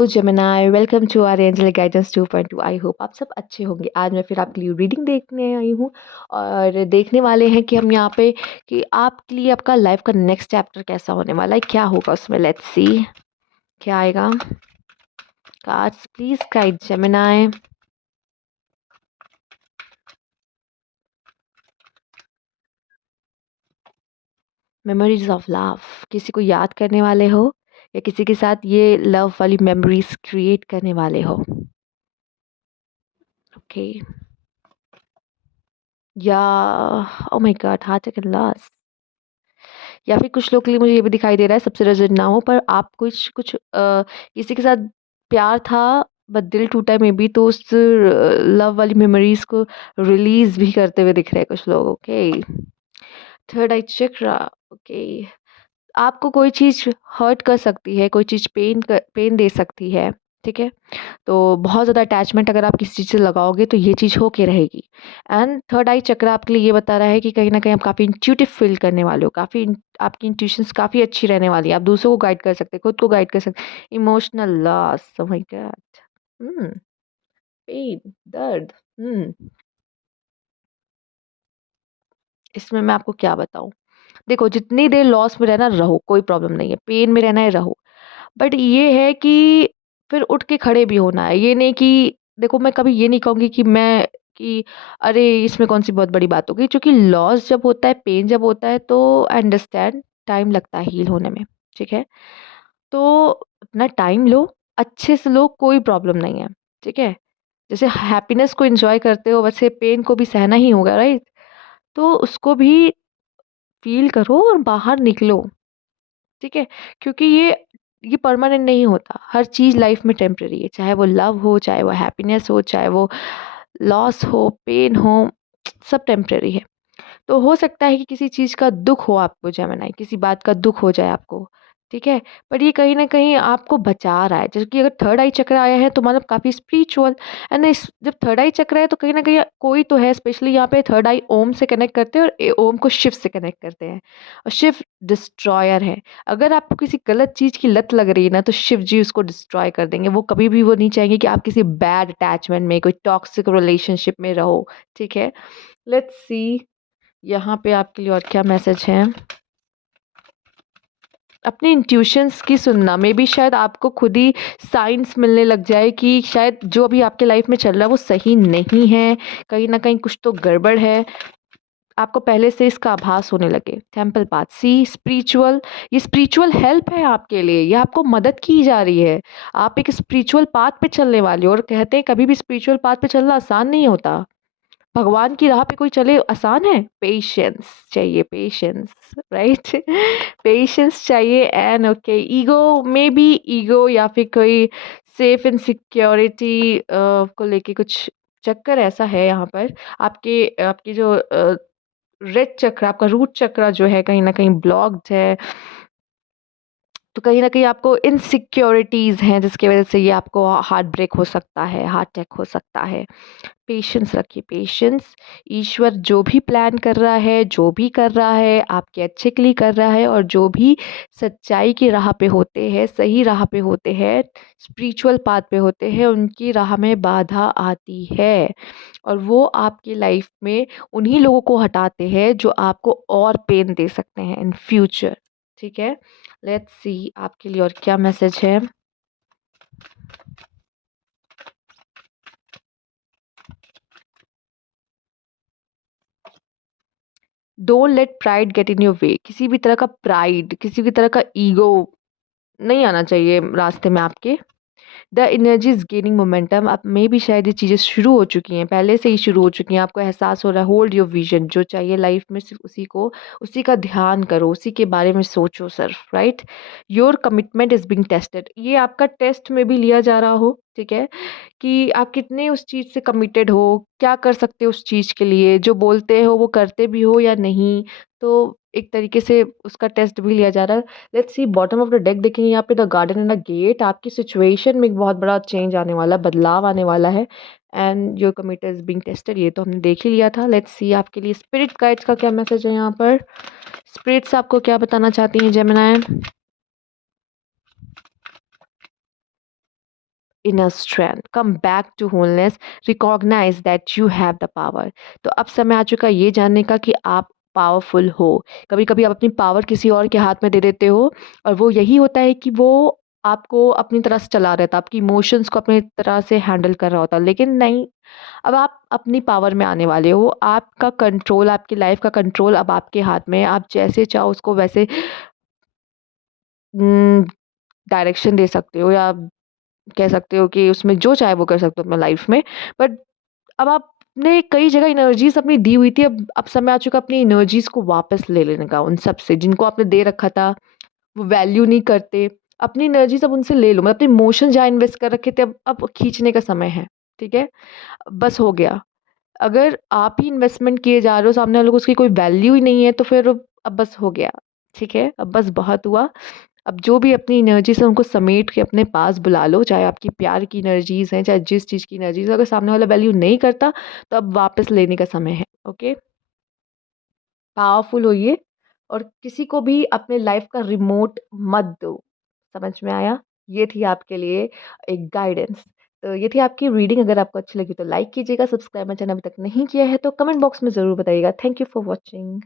तो Gemini welcome to our angel guidance 2.2। I hope आप सब अच्छे होंगे। आज मैं फिर आपके लिए रीडिंग देखने आई हूँ और देखने वाले हैं कि हम यहाँ पे कि आपके लिए आपका लाइफ का नेक्स्ट चैप्टर कैसा होने वाला है, क्या होगा उसमें। लेट्स सी क्या आएगा। Cards please guide Gemini. Memories of love, किसी को याद करने वाले हो या किसी के साथ ये लव वाली मेमोरीज क्रिएट करने वाले हो। ओके या oh my God, heart and loss. या फिर कुछ लोग के लिए मुझे ये भी दिखाई दे रहा है, सबसे रेजोनेट ना हो पर आप कुछ कुछ किसी के साथ प्यार था बट दिल टूटा मे बी, तो उस लव वाली मेमोरीज को रिलीज भी करते हुए दिख रहे हैं कुछ लोग। ओके, थर्ड आई चक्रा। ओके, आपको कोई चीज़ हर्ट कर सकती है, कोई चीज़ पेन दे सकती है, ठीक है। तो बहुत ज़्यादा अटैचमेंट अगर आप किसी चीज़ से लगाओगे तो ये चीज़ होके रहेगी। एंड थर्ड आई चक्र आपके लिए ये बता रहा है कि कहीं ना कहीं आप काफ़ी इंट्यूटिव फील करने वाले हो, आपकी इंट्यूशंस काफ़ी अच्छी रहने वाली है। आप दूसरों को गाइड कर सकते हैं, खुद को गाइड कर सकते हैं। Emotional loss, oh my God, hmm, pain, दर्द, इसमें मैं आपको क्या बताऊं। देखो, जितनी देर लॉस में रहना रहो, कोई प्रॉब्लम नहीं है, पेन में रहना है रहो, बट ये है कि फिर उठ के खड़े भी होना है। ये नहीं कि देखो, मैं कभी ये नहीं कहूँगी कि अरे इसमें कौन सी बहुत बड़ी बात हो गई, क्योंकि लॉस जब होता है, पेन जब होता है तो अंडरस्टैंड टाइम लगता है हील होने में, ठीक है। तो अपना टाइम लो, अच्छे से लो, कोई प्रॉब्लम नहीं है, ठीक है। जैसे हैप्पीनेस को एंजॉय करते हो वैसे पेन को भी सहना ही होगा, राइट। तो उसको भी फील करो और बाहर निकलो, ठीक है। क्योंकि ये परमानेंट नहीं होता, हर चीज़ लाइफ में टेम्परेरी है, चाहे वो लव हो, चाहे वो हैप्पीनेस हो, चाहे वो लॉस हो, पेन हो, सब टेम्परेरी है। तो हो सकता है कि किसी चीज़ का दुख हो आपको जेमिनी, किसी बात का दुख हो जाए आपको, ठीक है। पर ये कहीं न कहीं आपको बचा रहा है। जैसे कि अगर थर्ड आई चक्र आया है तो मतलब काफ़ी स्पिरिचुअल। एंड इस जब थर्ड आई चक्र है तो कहीं न कहीं कोई तो है, स्पेशली यहाँ पे थर्ड आई ओम से कनेक्ट करते हैं और ओम को शिव से कनेक्ट करते हैं। और शिव डिस्ट्रॉयर है। अगर आपको किसी गलत चीज़ की लत लग रही है ना, तो शिव जी उसको डिस्ट्रॉय कर देंगे। वो कभी भी वो नहीं चाहेंगे कि आप किसी बैड अटैचमेंट में, कोई टॉक्सिक रिलेशनशिप में रहो, ठीक है। लेट्स सी यहाँ पे आपके लिए और क्या मैसेज है। अपने इंट्यूशंस की सुनना, मे बी शायद आपको खुद ही साइंस मिलने लग जाए कि शायद जो अभी आपके लाइफ में चल रहा है वो सही नहीं है, कहीं ना कहीं कुछ तो गड़बड़ है। आपको पहले से इसका आभास होने लगे। टेम्पल पाथ, सी स्पिरिचुअल, ये स्पिरिचुअल हेल्प है आपके लिए, ये आपको मदद की जा रही है। आप एक स्पिरिचुअल पाथ पे चलने वाले हो, और कहते हैं कभी भी स्पिरिचुअल पाथ पे चलना आसान नहीं होता। भगवान की राह पे कोई चले आसान है? पेशेंस चाहिए, पेशेंस, राइट। पेशेंस चाहिए। And okay, ego, may be ego या फिर कोई सेफ एंड सिक्योरिटी को लेके कुछ चक्कर ऐसा है यहाँ पर। आपके आपकी जो रेड चक्र, आपका रूट चक्र जो है कहीं ना कहीं ब्लॉक्ड है। तो कहीं न कहीं आपको इनसिक्योरिटीज़ हैं जिसकी वज़ह से ये आपको हार्ट ब्रेक हो सकता है, हार्ट अटैक हो सकता है। पेशेंस रखिए, पेशेंस। ईश्वर जो भी प्लान कर रहा है, जो भी कर रहा है, आपके अच्छे के लिए कर रहा है। और जो भी सच्चाई की राह पे होते हैं, सही राह पे होते हैं, स्पिरिचुअल पाथ पे होते हैं, उनकी राह में बाधा आती है। और वो आपकी लाइफ़ में उन्हीं लोगों को हटाते हैं जो आपको और पेन दे सकते हैं इन फ्यूचर, ठीक है। लेट्स सी आपके लिए और क्या मैसेज है। Don't let pride get in your way. किसी भी तरह का प्राइड, किसी भी तरह का ईगो नहीं आना चाहिए रास्ते में आपके। The energy is gaining momentum. अब मे भी शायद ये चीज़ें शुरू हो चुकी हैं, पहले से ही शुरू हो चुकी हैं, आपको एहसास हो रहा है। होल्ड योर विजन, जो चाहिए लाइफ में सिर्फ उसी का ध्यान करो, उसी के बारे में सोचो सिर्फ, right. Your commitment is being tested, ये आपका टेस्ट में भी लिया जा रहा हो, ठीक है। कि आप कितने उस चीज़ से कमिटेड हो, क्या कर सकते हो उस चीज़ के लिए, जो बोलते हो वो करते भी हो या नहीं। तो एक तरीके से उसका टेस्ट भी लिया जा रहा है। Let's see bottom of the deck देखेंगे यहाँ पे, the garden and the gate. आपकी सिचुएशन में एक बहुत बड़ा चेंज आने वाला है, बदलाव आने वाला है। And your commitment is being tested, ये तो हमने देख ही लिया था। लेट्स सी आपके लिए स्पिरिट गाइड्स का क्या मैसेज है यहाँ पर। स्पिरिट्स आपको क्या बताना चाहती हैं Gemini. inner strength, come back to wholeness, recognize that you have the power. तो अब समय आ चुका है ये जानने का कि आप पावरफुल हो। कभी कभी आप अपनी पावर किसी और के हाथ में दे देते हो, और वो यही होता है कि वो आपको अपनी तरह से चला रहा था, आपकी इमोशंस को अपनी तरह से हैंडल कर रहा होता, लेकिन नहीं। अब आप अपनी पावर में आने वाले हो, आपका कंट्रोल, आपकी लाइफ का कंट्रोल अब आपके हाथ में है। आप जैसे चाहो उसको वैसे डायरेक्शन दे सकते हो, या कह सकते हो कि उसमें जो चाहे वो कर सकते हो अपने लाइफ में। बट अब आपने कई जगह एनर्जीज़ अपनी दी हुई थी, अब समय आ चुका है अपनी एनर्जीज़ को वापस ले लेने का उन सब से, जिनको आपने दे रखा था, वो वैल्यू नहीं करते। अपनी एनर्जीज़ अब उनसे ले लो, मतलब अपने इमोशन जहाँ इन्वेस्ट कर रखे थे, अब खींचने का समय है, ठीक है? बस हो गया। अगर आप ही इन्वेस्टमेंट किए जा रहे हो, सामने वाले को उसकी कोई वैल्यू ही नहीं है, तो फिर अब बस हो गया, ठीक है? अब बस बहुत हुआ। अब जो भी अपनी एनर्जीज़ है उनको समेट के अपने पास बुला लो, चाहे आपकी प्यार की एनर्जीज़ हैं, चाहे जिस चीज़ की एनर्जीज़, अगर सामने वाला वैल्यू नहीं करता, तो अब वापस लेने का समय है, ओके? पावरफुल होइए, और किसी को भी अपने लाइफ का रिमोट मत दो। समझ में आया? ये थी आपके लिए एक गाइडेंस। तो ये थी आपकी रीडिंग। अगर आपको अच्छी लगी तो लाइक कीजिएगा, सब्सक्राइब मेरा चैनल अभी तक नहीं किया है तो कमेंट बॉक्स में ज़रूर बताइएगा। Thank you for watching.